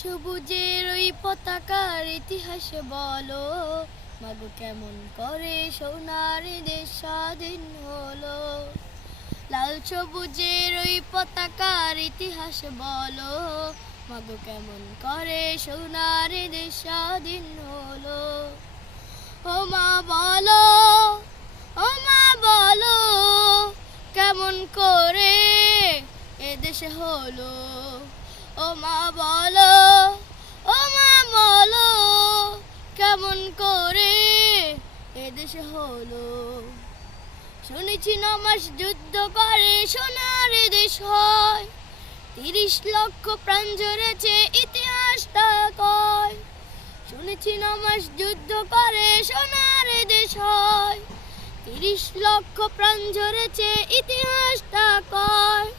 সবুজের ওই পতাকার ইতিহাস বলো, মাগো কেমন করে সোনার দেশ স্বাধীন হলো। লাল সবুজের ওই পতাকার ইতিহাস বলো, মাগো কেমন করে সোনার দেশ স্বাধীন হলো। ও মা বলো, ও মা বলো, কেমন করে এদেশে হলো। ও মা বলো, ও মা বলো, কেমন করে এদেশে হলো। শুনেছি ৯ মাস যুদ্ধ করে সোনার দেশ হয়, ৩০ লক্ষ প্রাণ ঝরেছে ইতিহাসটা কয়। শুনেছি ৯ মাস যুদ্ধ করে সোনার দেশ হয়, ৩০ লক্ষ প্রাণ ঝরেছে ইতিহাসটা কয়।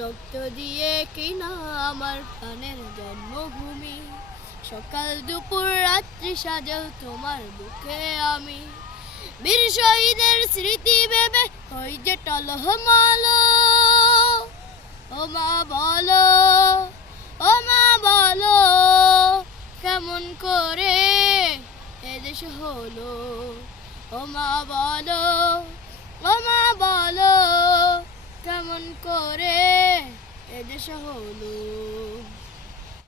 রক্ত দিয়ে কিনা আমার প্রাণের জন্মভূমি, সকাল দুপুর রাত্রি সাজাও তোমার বুকে আমি। বীর শহীদের স্মৃতি ভেবে হই যে টলমল। ও মা বলো, ও মা বলো, কেমন করে এদেশ হলো। ও মা বলো, ও মা বলো, কেমন করে এদেশ হলো।